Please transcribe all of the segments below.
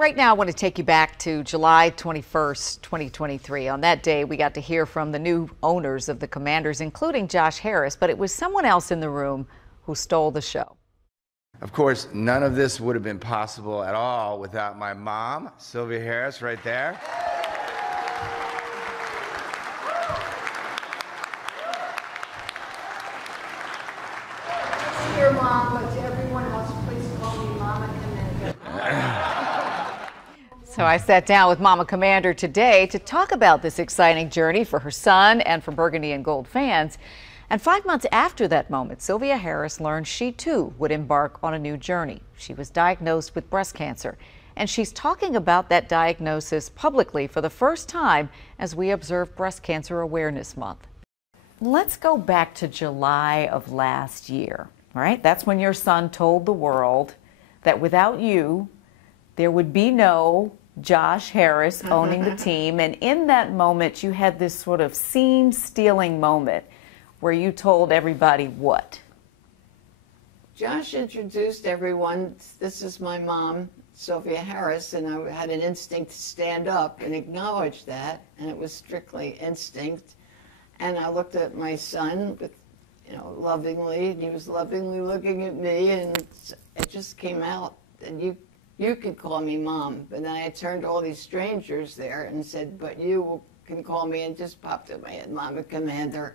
Right now, I want to take you back to July 21st, 2023. On that day, we got to hear from the new owners of the Commanders, including Josh Harris, but it was someone else in the room who stole the show. Of course, none of this would have been possible at all without my mom, Sylvia Harris, right there. Dear Mom, but to everyone else, please call me Mama Commander. So I sat down with Mama Commander today to talk about this exciting journey for her son and for Burgundy and Gold fans. And 5 months after that moment, Sylvia Harris learned she too would embark on a new journey. She was diagnosed with breast cancer, and she's talking about that diagnosis publicly for the first time as we observe Breast Cancer Awareness Month. Let's go back to July of last year, all right? That's when your son told the world that without you, there would be no Josh Harris owning the team. And in that moment, you had this sort of scene-stealing moment where you told everybody what? Josh introduced everyone. This is my mom, Sylvia Harris, and I had an instinct to stand up and acknowledge that, and it was strictly instinct. And I looked at my son with, lovingly, and he was lovingly looking at me, and it just came out. And you could call me Mom, but then I turned to all these strangers there and said, but you can call me, and just popped in my head, Mama Commander.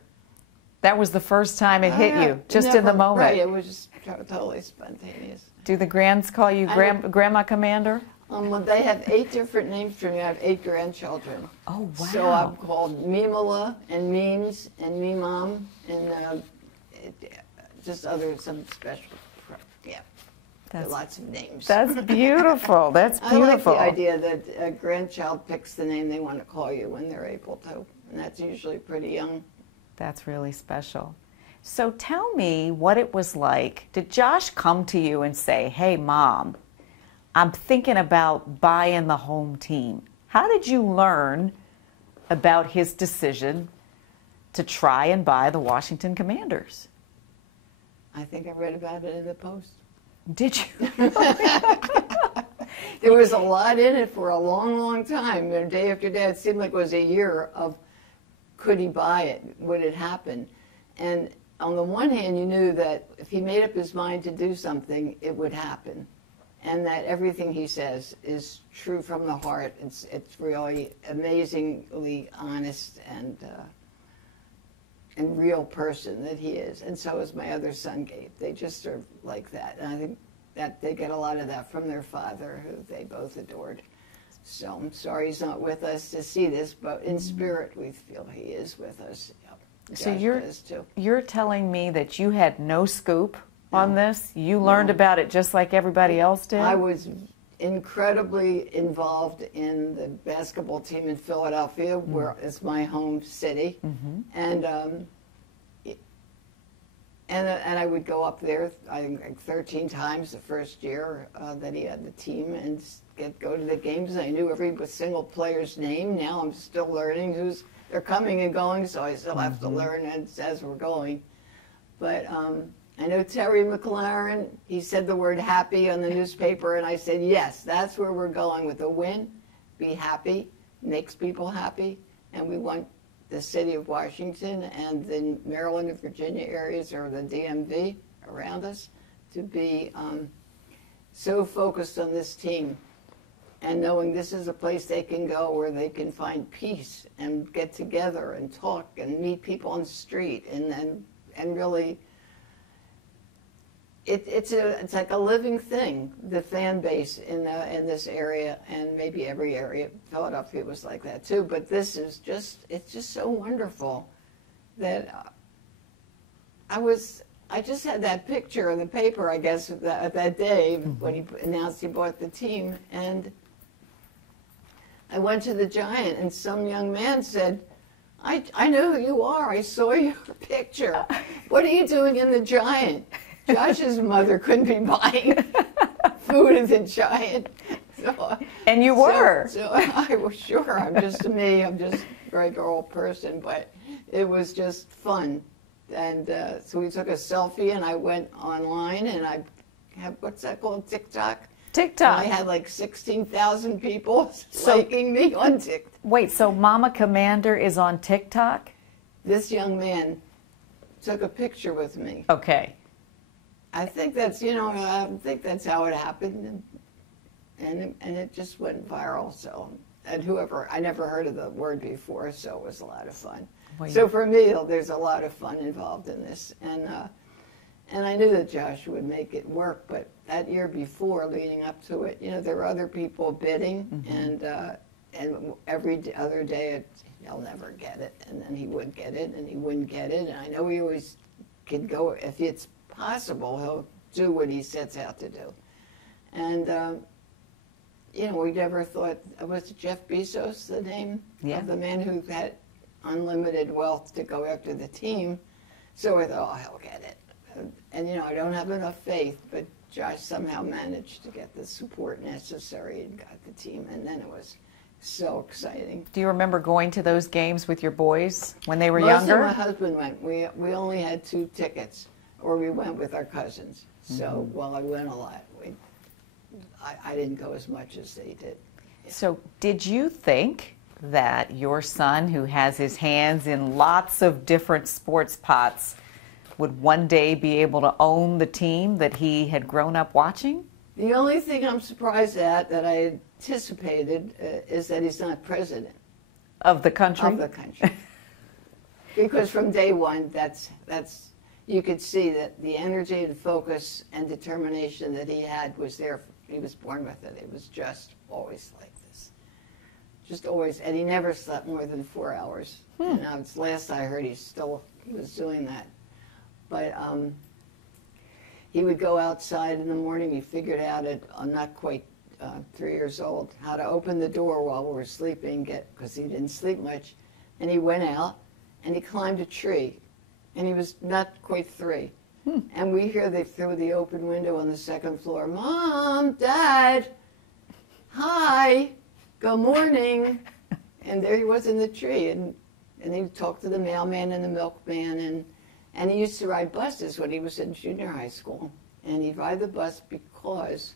That was the first time it hit you, just in the moment. Right, it was just totally spontaneous. Do the grands call you Grandma Commander? Well, they have 8 different names for me. I have 8 grandchildren. Oh, wow. So I'm called Mimala and Memes and Mimam and just some special, yeah. Lots of names. That's beautiful. That's beautiful. I like the idea that a grandchild picks the name they want to call you when they're able to, and that's usually pretty young. That's really special. So tell me what it was like. Did Josh come to you and say, hey, Mom, I'm thinking about buying the home team? How did you learn about his decision to try and buy the Washington Commanders? I think I read about it in the Post. Did you? There was a lot in it for a long, long time. And day after day, it seemed like it was a year of could he buy it? Would it happen? And on the one hand, you knew that if he made up his mind to do something, it would happen. And that everything he says is true from the heart. It's really amazingly honest and real person that he is. And so is my other son, Gabe. They just are like that. And I think that they get a lot of that from their father, who they both adored. So I'm sorry he's not with us to see this, but in spirit we feel he is with us. Yep. So you're telling me that you had no scoop on this? You learned about it just like everybody else did? I was incredibly involved in the basketball team in Philadelphia, where it's my home city, and I would go up there, I think like 13 times the first year that he had the team, and go to the games. I knew every single player's name. Now I'm still learning they're coming and going, so I still have to learn as we're going. But I know Terry McLaren, he said the word happy on the newspaper, and I said, yes, that's where we're going with a win. Be happy, makes people happy, and we want the city of Washington and the Maryland and Virginia areas, or the DMV around us, to be so focused on this team and knowing this is a place they can go where they can find peace and get together and talk and meet people on the street and really it's like a living thing, the fan base in this area, and maybe every area. Philadelphia was like that too, but this is it's just so wonderful that I just had that picture in the paper, I guess, that day when he announced he bought the team, and I went to the Giant, and some young man said, I know who you are. I saw your picture. What are you doing in the Giant? Josh's mother couldn't be buying food at the Giant. And you were. So I was sure. I'm just a regular old person, but it was just fun. And so we took a selfie, and I went online, and I have, what's that called, TikTok? TikTok. I had like 16,000 people liking me on TikTok. Wait, so Mama Commander is on TikTok? This young man took a picture with me. Okay. I think that's, I think that's how it happened. And it just went viral. So, and whoever, I never heard of the word before, so it was a lot of fun. Well, so for me, there's a lot of fun involved in this. And I knew that Josh would make it work, but that year before, leading up to it, there were other people bidding, and every other day, he'll never get it, and then he would get it, and he wouldn't get it, and I know he always could go, if it's possible, he'll do what he sets out to do. And, we never thought, was Jeff Bezos the name of the man who had unlimited wealth to go after the team? So I thought, oh, he'll get it. And, I don't have enough faith, but Josh somehow managed to get the support necessary and got the team, and then it was so exciting. Do you remember going to those games with your boys when they were younger? Most of my husband went. We only had 2 tickets, or we went with our cousins. So, I went a lot. I didn't go as much as they did. Yeah. So did you think that your son, who has his hands in lots of different sports pots, would one day be able to own the team that he had grown up watching? The only thing I'm surprised at that I anticipated is that he's not president. Of the country? Of the country. Because from day one, you could see that the energy and focus and determination that he had was there. He was born with it. It was just always like this. Just always. And he never slept more than 4 hours. And now, last I heard, he was doing that. But he would go outside in the morning. He figured out at, I'm not quite 3 years old, how to open the door while we were sleeping, because he didn't sleep much. And he went out and he climbed a tree. And he was not quite 3. And we hear through the open window on the 2nd floor, Mom, Dad, hi, good morning. And there he was in the tree. And he talked to the mailman and the milkman. And he used to ride buses when he was in junior high school. And he'd ride the bus because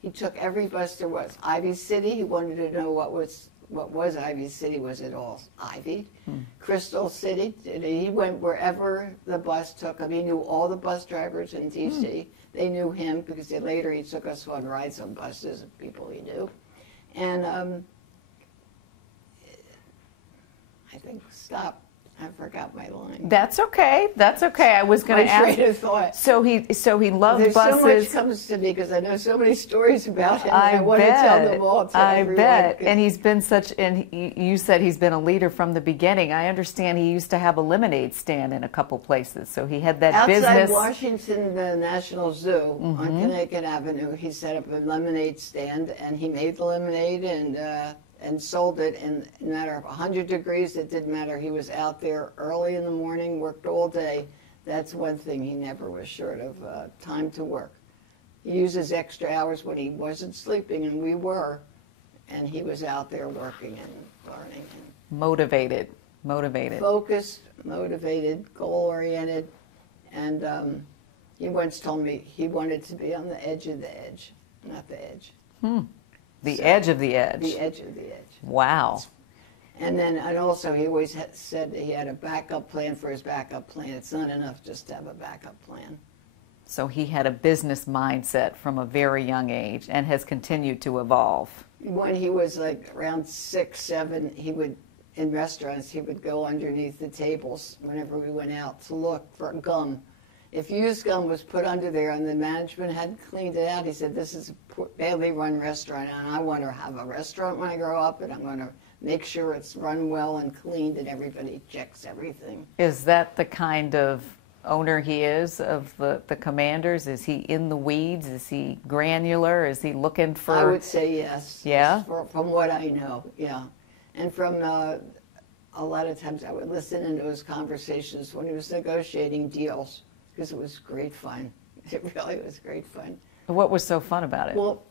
he took every bus there was. Ivy City, he wanted to know what was Ivy City. Was it all Ivy? Crystal City, he went wherever the bus took him. He knew all the bus drivers in D.C. They knew him because later he took us on rides on buses of people he knew. And I think, stop. I forgot my line. That's okay. That's okay. I was going to ask. My train of thought. So he loved There's buses. so much comes to me because I know so many stories about him. I want to tell them all to everyone. Bet. And he's been and you said he's been a leader from the beginning. I understand he used to have a lemonade stand in a couple places. So he had that business. Outside Washington, the National Zoo on Connecticut Avenue, he set up a lemonade stand, and he made the lemonade and sold it in no matter 100 degrees. It didn't matter. He was out there early in the morning, worked all day. That's one thing he never was short of, time to work. He uses extra hours when he wasn't sleeping, and we were, and he was out there working and learning. Motivated. Focused, motivated, goal-oriented, and he once told me he wanted to be on the edge of the edge, not the edge. The edge of the edge. The edge of the edge. Wow. And also he always said that he had a backup plan for his backup plan. It's not enough just to have a backup plan. So he had a business mindset from a very young age and has continued to evolve. When he was like around 6, 7, in restaurants, he would go underneath the tables whenever we went out to look for gum. If used gum was put under there and the management hadn't cleaned it out, he said, this is a badly run restaurant, and I want to have a restaurant when I grow up, and I'm going to make sure it's run well and cleaned and everybody checks everything. Is that the kind of owner he is of the Commanders? Is he in the weeds? Is he granular? Is he looking for... I would say yes. Yeah? From what I know, yeah. And from a lot of times I would listen into his conversations when he was negotiating deals, because it was great fun. It really was great fun. What was so fun about it? Well,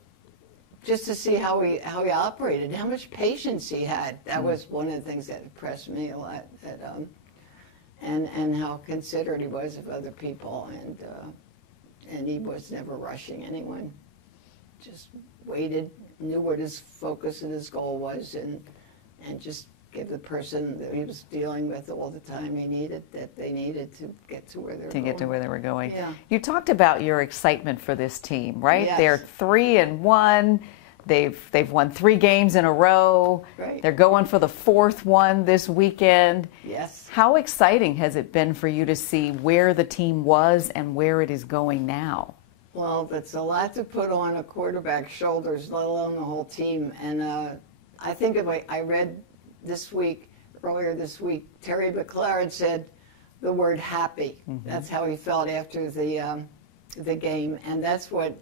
just to see how he operated, how much patience he had. That was one of the things that impressed me a lot. That, and how considerate he was of other people, and he was never rushing anyone. just waited, knew what his focus and his goal was, and just give the person that he was dealing with all the time that they needed to get to where they were going. Yeah. You talked about your excitement for this team, right? Yes. They're 3-1. They've won 3 games in a row. Right. They're going for the 4th one this weekend. Yes. How exciting has it been for you to see where the team was and where it is going now? Well, that's a lot to put on a quarterback's shoulders, let alone the whole team. And I think I read earlier this week, Terry McLaren said the word happy. Mm-hmm. That's how he felt after the game. And that's what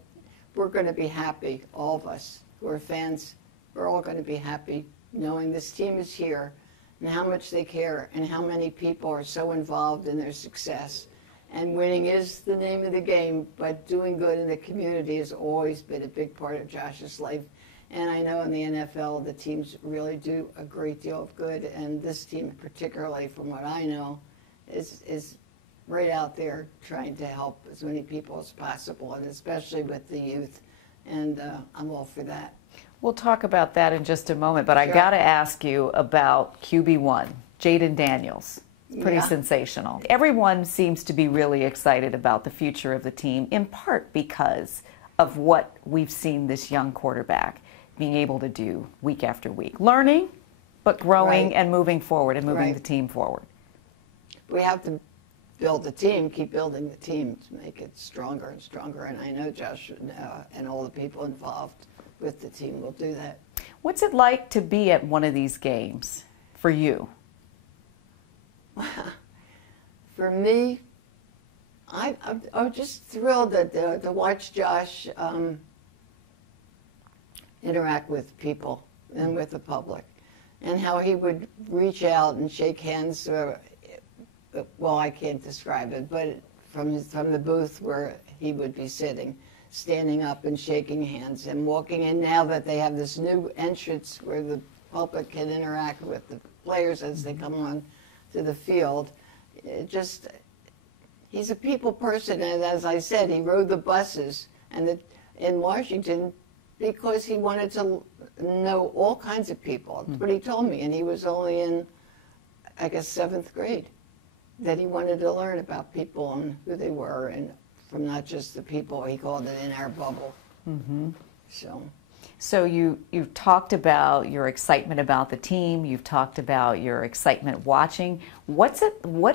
we're going to be happy, all of us who are fans. We're all going to be happy knowing this team is here and how much they care and how many people are so involved in their success. And winning is the name of the game, but doing good in the community has always been a big part of Josh's life. And I know in the NFL, the teams really do a great deal of good. And this team particularly, from what I know, is right out there trying to help as many people as possible, and especially with the youth. And I'm all for that. We'll talk about that in just a moment, but Sure. I got to ask you about QB1, Jaden Daniels. It's pretty Yeah. sensational. Everyone seems to be really excited about the future of the team, in part because of what we've seen this young quarterback being able to do week after week. Learning, but growing Right. and moving forward and moving Right. the team forward. We have to build the team, keep building the team to make it stronger and stronger. And I know Josh and all the people involved with the team will do that. What's it like to be at one of these games for you? For me, I'm just thrilled to watch Josh interact with people and with the public, and how he would reach out and shake hands. Well, I can't describe it, but from the booth where he would be sitting, standing up and shaking hands and walking in. Now that they have this new entrance where the public can interact with the players as they come on to the field, he's a people person, and as I said, he rode the buses in Washington because he wanted to know all kinds of people. That's what he told me, and he was only in, I guess, 7th grade, that he wanted to learn about people and who they were, and from not just the people, he called it, in our bubble. Mm-hmm. So you've talked about your excitement about the team. You've talked about your excitement watching. What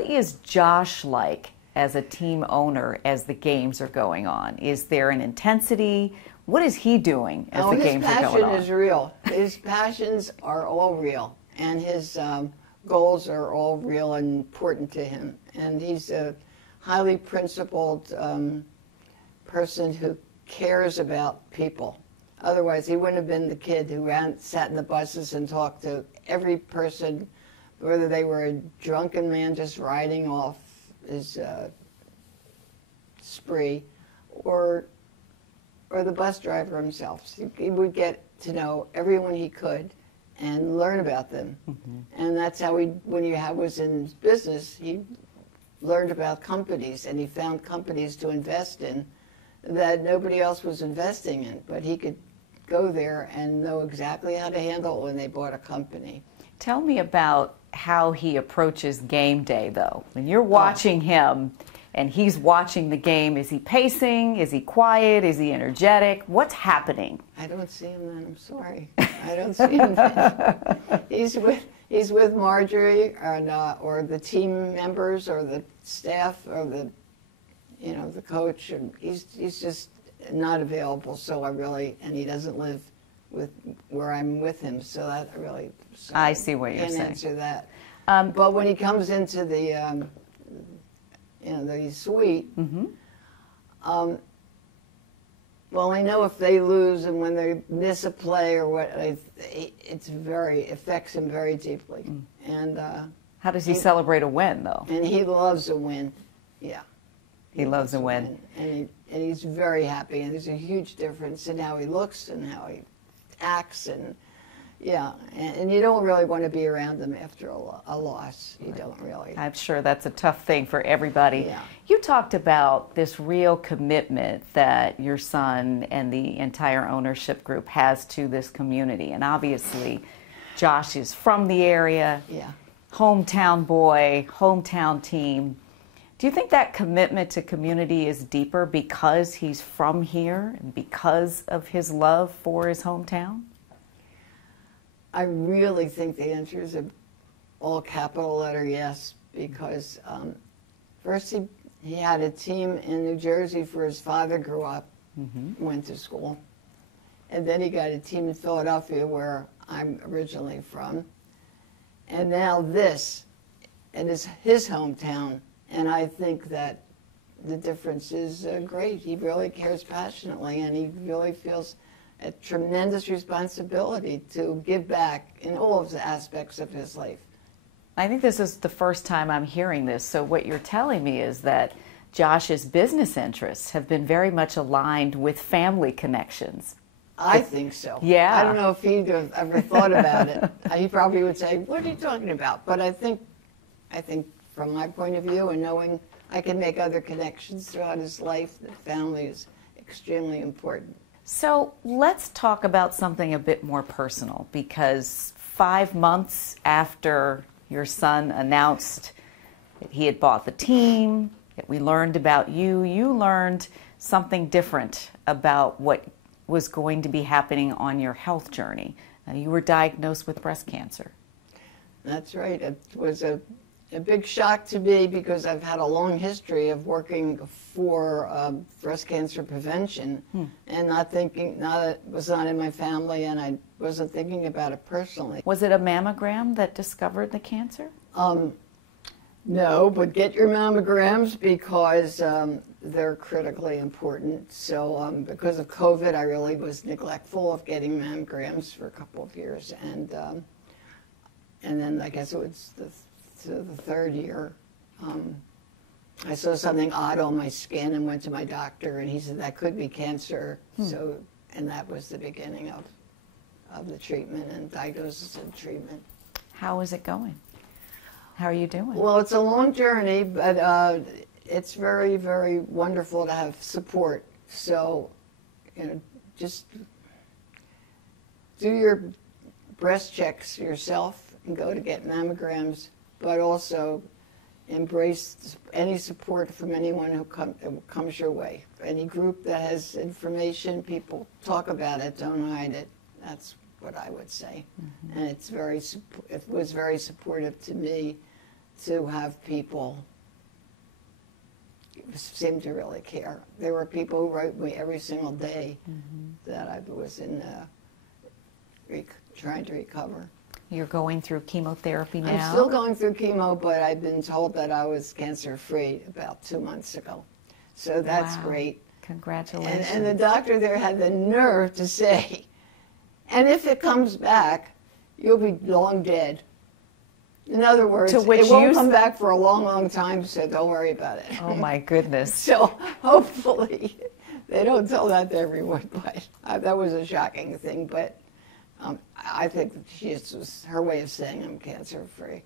is Josh like as a team owner as the games are going on? Is there an intensity? What is he doing as the games are going on? His passion is real. His passions are all real, and his goals are all real and important to him. And he's a highly principled person who cares about people. Otherwise, he wouldn't have been the kid who sat in the buses and talked to every person, whether they were a drunken man just riding off his spree, or the bus driver himself. He would get to know everyone he could and learn about them. Mm-hmm. And that's how when he was in business, he learned about companies, and he found companies to invest in that nobody else was investing in, but he could go there and know exactly how to handle it when they bought a company. Tell me about how he approaches game day, though. When you're watching him and he's watching the game, is he pacing? Is he quiet? Is he energetic? What's happening? I don't see him then. I'm sorry. I don't see him then. He's with Marjorie or the team members or the staff or the coach. And he's just not available. So and he doesn't live where I'm with him. So that I see what you're saying. Can't answer that. But when he comes into the the suite, mm-hmm. Well, I know if they lose and when they miss a play or what, it affects him very deeply. Mm. And how does he celebrate a win, though? And he loves a win. Yeah, he loves a win. And he's very happy. And there's a huge difference in how he looks and how he acts, and Yeah, and you don't really want to be around them after a loss. You don't really. I'm sure that's a tough thing for everybody. Yeah. You talked about this real commitment that your son and the entire ownership group has to this community. And obviously, Josh is from the area, Yeah. hometown boy, hometown team. Do you think that commitment to community is deeper because he's from here and because of his love for his hometown? I really think the answer is all capital letter yes, because first he had a team in New Jersey where his father grew up, went to school. And then he got a team in Philadelphia where I'm originally from. And now this, and it's his hometown. And I think that the difference is great. He really cares passionately, and he really feels a tremendous responsibility to give back in all of the aspects of his life. I think this is the first time I'm hearing this. So what you're telling me is that Josh's business interests have been very much aligned with family connections. I think so. Yeah. I don't know if he'd have ever thought about it. He probably would say, "What are you talking about?" But I think from my point of view and knowing I can make other connections throughout his life, that family is extremely important. So let's talk about something a bit more personal, because 5 months after your son announced that he had bought the team, that we learned about you, you learned something different about what was going to be happening on your health journey. You were diagnosed with breast cancer. That's right. It was a big shock to me because I've had a long history of working for breast cancer prevention and it was not in my family, and I wasn't thinking about it personally. Was it a mammogram that discovered the cancer? No, but get your mammograms because they're critically important. So because of COVID, I really was neglectful of getting mammograms for a couple of years, and then I guess it was the third year, I saw something odd on my skin and went to my doctor, and he said that could be cancer. So, and that was the beginning of the treatment and diagnosis and treatment. How is it going? How are you doing? Well, it's a long journey, but it's very, very wonderful to have support. So, just do your breast checks yourself and go to get mammograms, but also embrace any support from anyone who comes your way. Any group that has information, people talk about it, don't hide it. That's what I would say. And it was very supportive to me to have people seem to really care. There were people who wrote me every single day that I was in trying to recover. You're going through chemotherapy now? I'm still going through chemo, but I've been told that I was cancer-free about 2 months ago. So that's great. Congratulations. And the doctor there had the nerve to say, and if it comes back, you'll be long dead. In other words, it won't come back for a long, long time, so don't worry about it. Oh, my goodness. So hopefully they don't tell that to everyone, but that was a shocking thing. But I think that was her way of saying I'm cancer-free.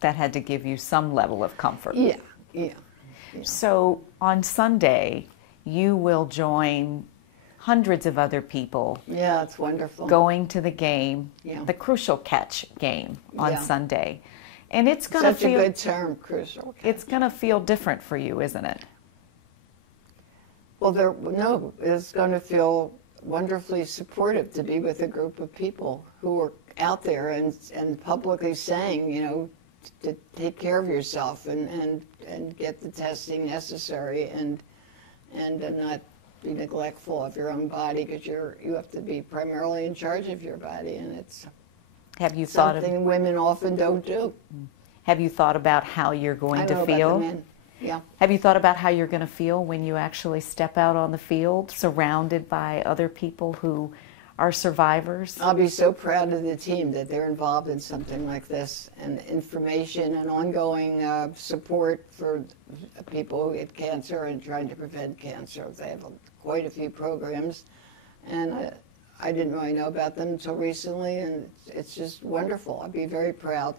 That had to give you some level of comfort. Yeah. So on Sunday, you will join hundreds of other people. Yeah, it's wonderful. Going to the game, the Crucial Catch game on Sunday. And it's going to feel... Such a good term, Crucial Catch. It's going to feel different for you, isn't it? Well, it's going to feel wonderfully supportive to be with a group of people who are out there and publicly saying, to take care of yourself and get the testing necessary and not be neglectful of your own body, because you have to be primarily in charge of your body, and it's something women often don't do. Have you thought about how you're going to feel? About the men. Yeah. Have you thought about how you're going to feel when you actually step out on the field, surrounded by other people who are survivors? I'll be so proud of the team that they're involved in something like this, and information and ongoing support for people who get cancer and trying to prevent cancer. They have quite a few programs, and I didn't really know about them until recently, and it's just wonderful. I'd be very proud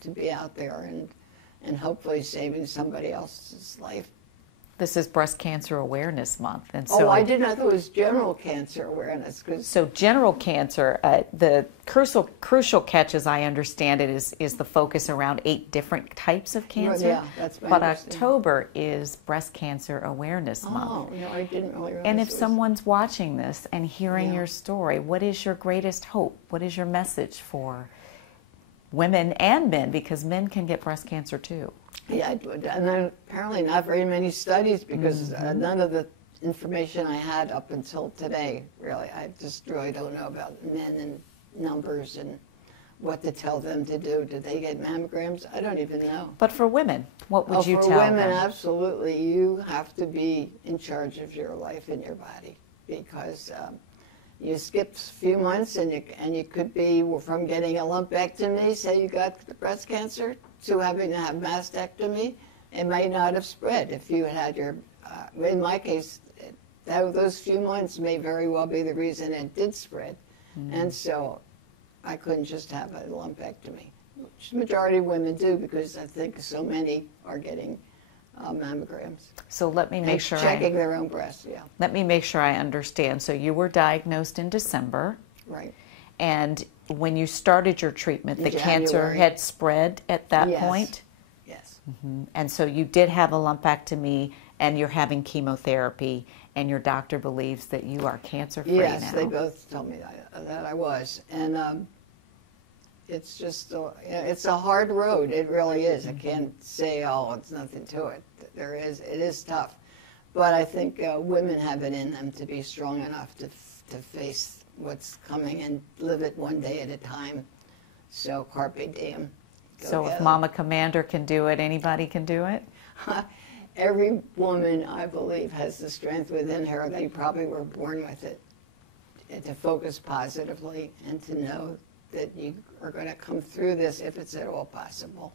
to be out there and hopefully saving somebody else's life. This is Breast Cancer Awareness Month, and Oh, so I didn't. I thought it was general cancer awareness. so general cancer, the crucial catch, as I understand it, is the focus around 8 different types of cancer. Yeah, that's my But understanding. October is Breast Cancer Awareness Month. Oh, no, I didn't really realize. And if it was- someone's watching this and hearing Yeah. your story, what is your greatest hope? What is your message for women and men? Because men can get breast cancer too. Yeah, and then apparently not very many studies because none of the information I had up until today, really. I just really don't know about men and numbers and what to tell them to do. Did they get mammograms? I don't even know. But for women, what would you for tell women, them? absolutely, you have to be in charge of your life and your body because you skip a few months and you could be from getting a lumpectomy, say you got breast cancer, to having to have mastectomy. It may not have spread if you had your, in my case, those few months may very well be the reason it did spread. And so I couldn't just have a lumpectomy, which the majority of women do because I think so many are getting mammograms. So let me make And sure checking their own breasts, yeah. let me make sure I understand. So you were diagnosed in December, Right. and when you started your treatment, the cancer January. had spread at that Yes. point? Yes. And so you did have a lumpectomy, and you're having chemotherapy, and your doctor believes that you are cancer-free Yes, now. they both told me that I was. And it's just, it's a hard road. It really is. I can't say, oh, it's nothing to it. It is tough. But I think women have it in them to be strong enough to face what's coming and live it one day at a time. So carpe diem. Go So get if 'em. Mama Commander can do it, anybody can do it? Every woman, I believe, has the strength within her. They probably were born with it. And to focus positively and to know that you are going to come through this if it's at all possible.